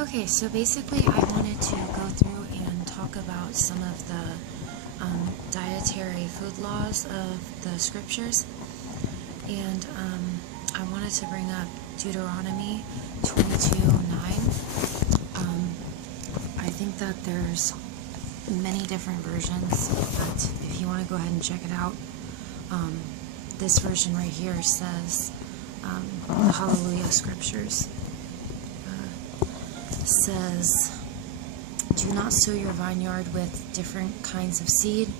Okay, so basically I wanted to go through and talk about some of the dietary food laws of the scriptures. And I wanted to bring up Deuteronomy 22:9. I think that there's many different versions, but if you want to go ahead and check it out, this version right here says, the Hallelujah Scriptures says, "Do not sow your vineyard with different kinds of seed,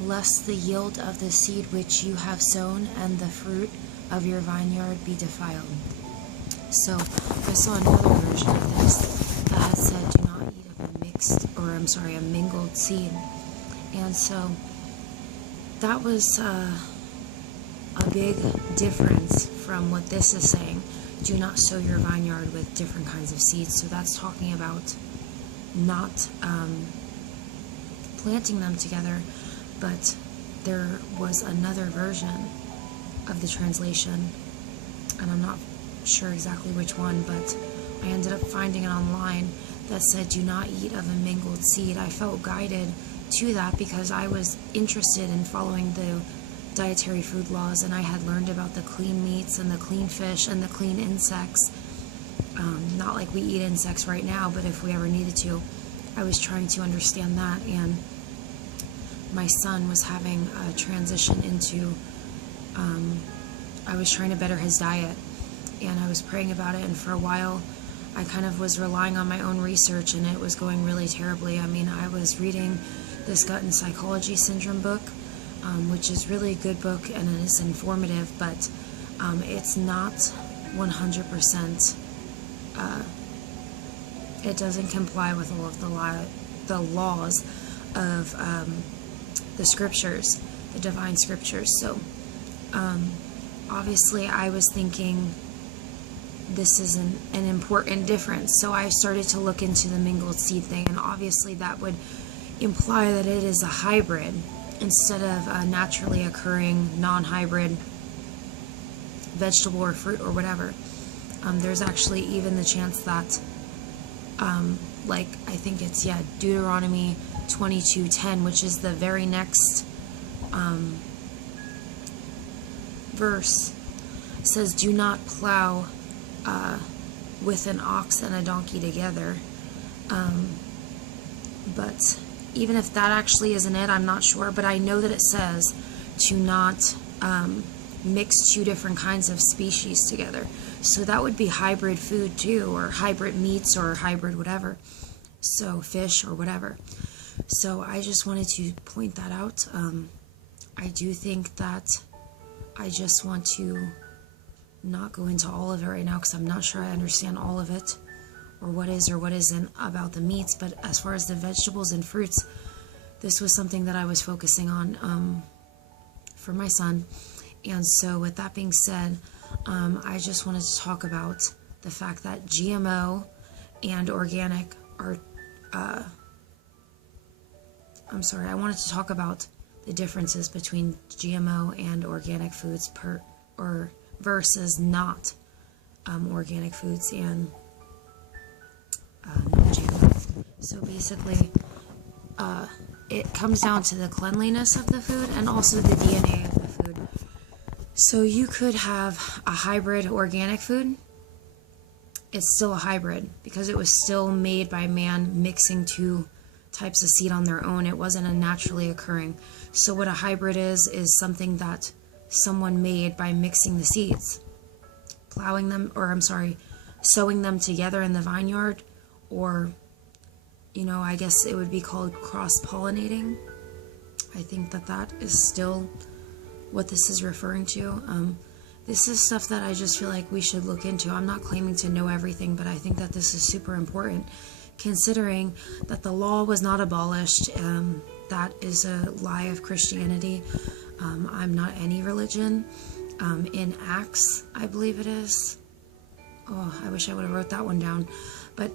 lest the yield of the seed which you have sown and the fruit of your vineyard be defiled." So I saw another version of this that said, "Do not eat of a mingled seed." And so that was a big difference from what this is saying. Do not sow your vineyard with different kinds of seeds. So that's talking about not planting them together, but there was another version of the translation, and I'm not sure exactly which one, but I ended up finding it online that said, "Do not eat of a mingled seed." I felt guided to that because I was interested in following the dietary food laws, and I had learned about the clean meats and the clean fish and the clean insects. Not like we eat insects right now, but if we ever needed to, I was trying to understand that. And my son was having a transition into, I was trying to better his diet, and I was praying about it, and for a while I kind of was relying on my own research, and it was going really terribly. I mean, I was reading this Gut and Psychology Syndrome book, which is really a good book and it is informative, but it's not 100%, it doesn't comply with all of the laws of the scriptures, the divine scriptures. So obviously I was thinking this is an important difference, so I started to look into the mingled seed thing, and obviously that would imply that it is a hybrid instead of a naturally occurring non-hybrid vegetable or fruit or whatever. There's actually even the chance that like I think it's Deuteronomy 22:10, which is the very next verse, says, "Do not plow with an ox and a donkey together." But even if that actually isn't it, I'm not sure, but I know that it says to not mix two different kinds of species together. So that would be hybrid food too, or hybrid meats, or hybrid whatever, so fish or whatever. So I just wanted to point that out. I do think that I just want to not go into all of it right now because I'm not sure I understand all of it, or what is or what isn't about the meats. But as far as the vegetables and fruits, this was something that I was focusing on for my son. And so with that being said, I just wanted to talk about the fact that GMO and organic are, I wanted to talk about the differences between GMO and organic foods versus not organic foods and non-GMO. So basically, it comes down to the cleanliness of the food and also the DNA of the food. So you could have a hybrid organic food. It's still a hybrid because it was still made by man mixing two types of seed on their own. It wasn't a naturally occurring. So what a hybrid is something that someone made by mixing the seeds, sowing them together in the vineyard, or I guess it would be called cross-pollinating. I think that is still what this is referring to. This is stuff that I just feel like we should look into. I'm not claiming to know everything, but I think that this is super important, considering that the law was not abolished. That is a lie of Christianity. I'm not any religion. In Acts, I believe it is. Oh, I wish I would have wrote that one down. But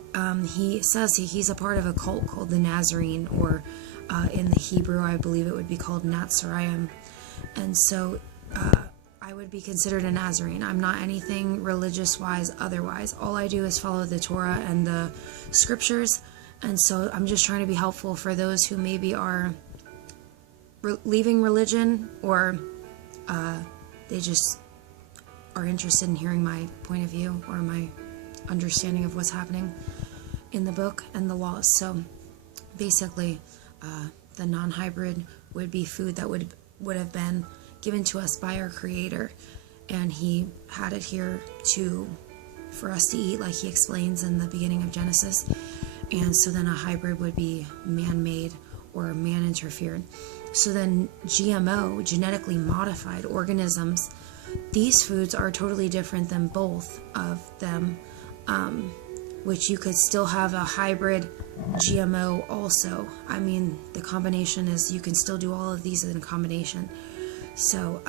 he says he's a part of a cult called the Nazarene, or in the Hebrew, I believe it would be called Nazaraim. And so I I would be considered a Nazarene. I'm not anything religious-wise otherwise. All I do is follow the Torah and the scriptures, and so I'm just trying to be helpful for those who maybe are leaving religion, or they just are interested in hearing my point of view or my understanding of what's happening in the book and the laws. So basically, the non-hybrid would be food that would have been given to us by our Creator, and He had it here for us to eat, like He explains in the beginning of Genesis. And so then a hybrid would be man-made or man-interfered. So then GMO, genetically modified organisms, these foods are totally different than both of them, which you could still have a hybrid GMO also. I mean, the combination is, you can still do all of these in a combination. So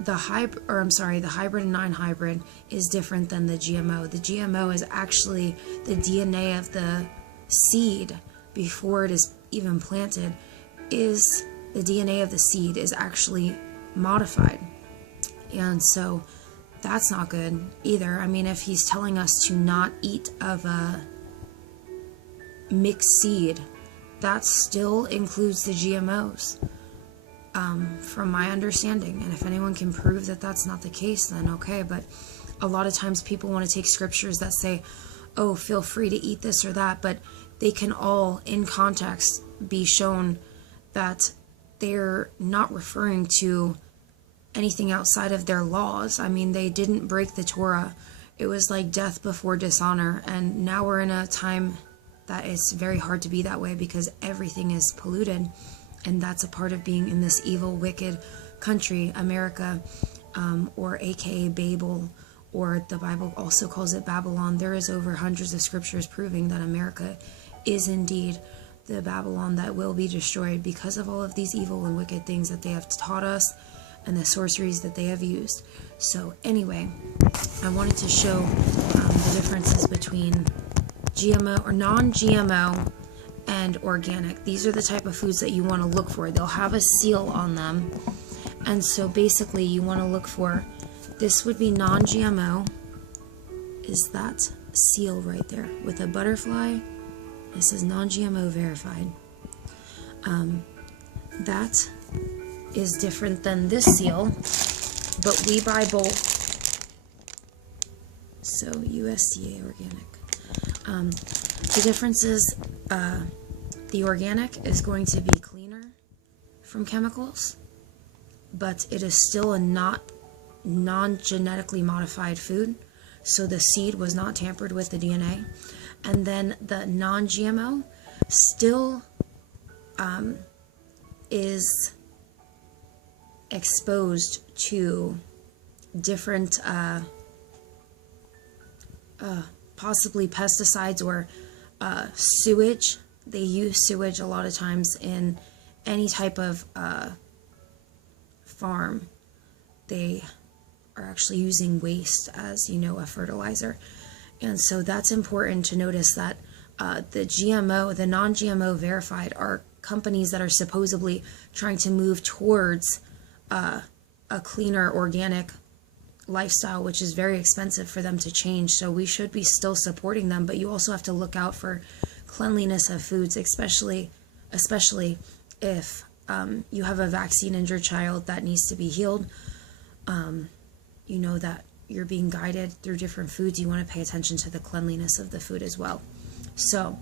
the hybrid and non-hybrid is different than the GMO. The GMO is actually the DNA of the seed before it is even planted. Is the DNA of the seed is actually modified, and so that's not good either. I mean, if He's telling us to not eat of a mixed seed, that still includes the GMOs, from my understanding. And if anyone can prove that that's not the case, then okay. But a lot of times people want to take scriptures that say, oh, feel free to eat this or that, but they can all, in context, be shown that they're not referring to anything outside of their laws. I mean, they didn't break the Torah. It was like death before dishonor, and now we're in a time that it's very hard to be that way because everything is polluted, and that's a part of being in this evil, wicked country, America, or aka Babel, or the Bible also calls it Babylon. There is over hundreds of scriptures proving that America is indeed the Babylon that will be destroyed because of all of these evil and wicked things that they have taught us and the sorceries that they have used. So anyway, I wanted to show the differences between GMO or non-GMO and organic. These are the type of foods that you want to look for. They'll have a seal on them, and so basically you want to look for, this would be non-GMO, is that seal right there with a butterfly. This is non-GMO verified. That is different than this seal, but we buy both. So USDA organic. The difference is the organic is going to be cleaner from chemicals, but it is still a non-genetically modified food. So the seed was not tampered with, the DNA. And then the non-GMO still is exposed to different possibly pesticides or sewage. They use sewage a lot of times in any type of farm. They are actually using waste as, a fertilizer. And so that's important to notice that the GMO, the non-GMO verified, are companies that are supposedly trying to move towards a cleaner organic lifestyle, which is very expensive for them to change. So we should be still supporting them, but you also have to look out for cleanliness of foods, especially if you have a vaccine injured child that needs to be healed. You know that you're being guided through different foods. You want to pay attention to the cleanliness of the food as well. So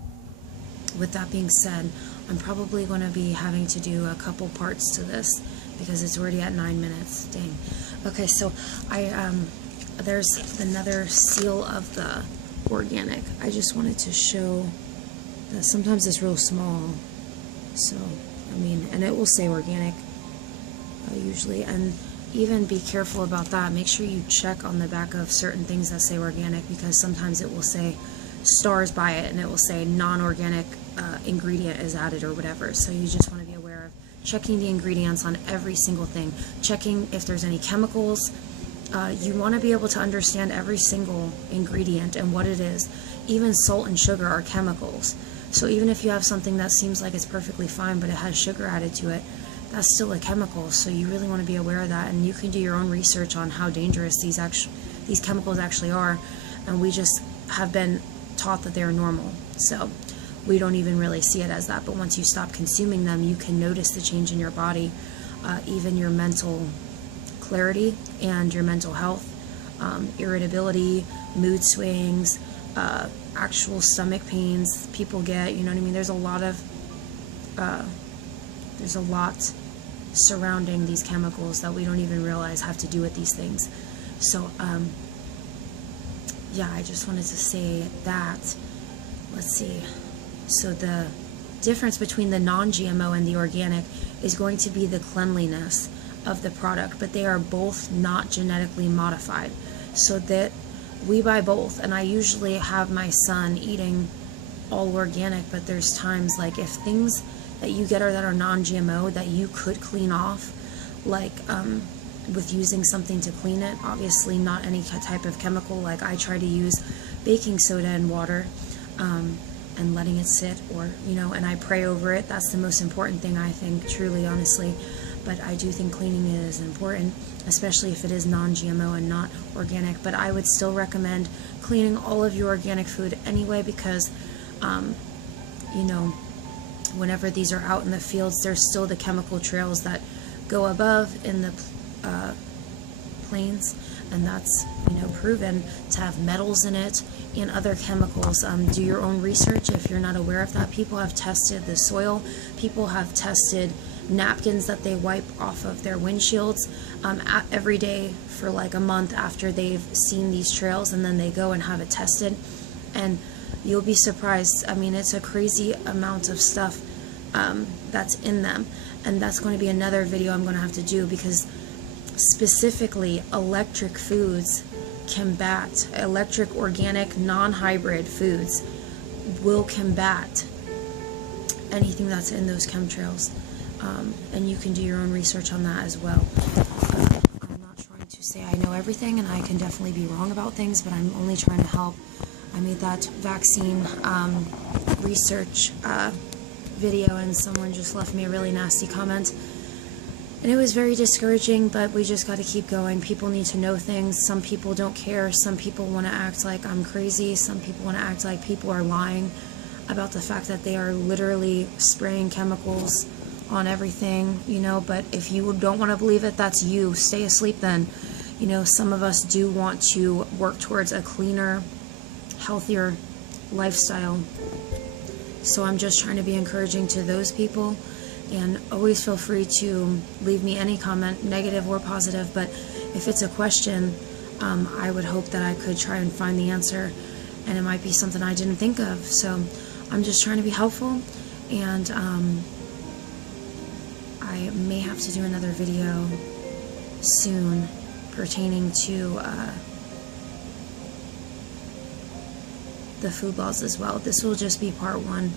with that being said, I'm probably going to be having to do a couple parts to this because it's already at 9 minutes. Dang. Okay, so there's another seal of the organic. I just wanted to show that sometimes it's real small. So, and it will say organic usually. And even be careful about that. Make sure you check on the back of certain things that say organic, because sometimes it will say stars by it and it will say non-organic ingredient is added or whatever. So you just want to be aware of checking the ingredients on every single thing, checking if there's any chemicals. You want to be able to understand every single ingredient and what it is. Even salt and sugar are chemicals. So even if you have something that seems like it's perfectly fine but it has sugar added to it, that's still a chemical. So you really want to be aware of that, and you can do your own research on how dangerous these chemicals actually are. And we just have been taught that they're normal, so we don't even really see it as that. But once you stop consuming them, you can notice the change in your body, even your mental clarity and your mental health, irritability, mood swings, actual stomach pains people get, you know what I mean? There's a lot surrounding these chemicals that we don't even realize have to do with these things. So, yeah, I just wanted to say that. Let's see. So the difference between the non-GMO and the organic is going to be the cleanliness of the product, but they are both not genetically modified. So that we buy both, and I usually have my son eating all organic, but there's times like if things that you get that are non-GMO that you could clean off, like with using something to clean it, obviously not any type of chemical. Like I try to use baking soda and water, and letting it sit, or and I pray over it. That's the most important thing, I think, truly, honestly. But I do think cleaning it is important, especially if it is non-GMO and not organic. But I would still recommend cleaning all of your organic food anyway, because whenever these are out in the fields, there's still the chemical trails that go above in the plains, and that's proven to have metals in it and other chemicals. Do your own research if you're not aware of that. People have tested the soil. People have tested napkins that they wipe off of their windshields every day for like a month after they've seen these trails, and then they go and have it tested, and you'll be surprised. I mean, it's a crazy amount of stuff that's in them, and that's going to be another video I'm going to have to do, because specifically electric foods combat, electric, organic, non-hybrid foods will combat anything that's in those chemtrails. And you can do your own research on that as well. I'm not trying to say I know everything, and I can definitely be wrong about things, but I'm only trying to help. I made that vaccine research video, and someone just left me a really nasty comment. And it was very discouraging, but we just got to keep going. People need to know things. Some people don't care. Some people want to act like I'm crazy. Some people want to act like people are lying about the fact that they are literally spraying chemicals on everything, but if you don't want to believe it, that's you. Stay asleep then. Some of us do want to work towards a cleaner, healthier lifestyle. So I'm just trying to be encouraging to those people. And always feel free to leave me any comment, negative or positive. But if it's a question, I would hope that I could try and find the answer, and it might be something I didn't think of. So I'm just trying to be helpful, and I may have to do another video soon pertaining to the food laws as well. This will just be part one.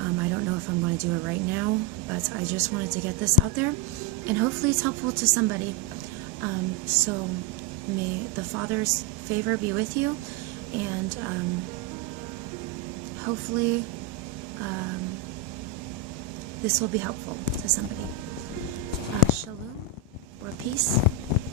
I don't know if I'm going to do it right now, but I just wanted to get this out there, and hopefully it's helpful to somebody. So may the Father's favor be with you, and hopefully this will be helpful to somebody. Shalom, or peace.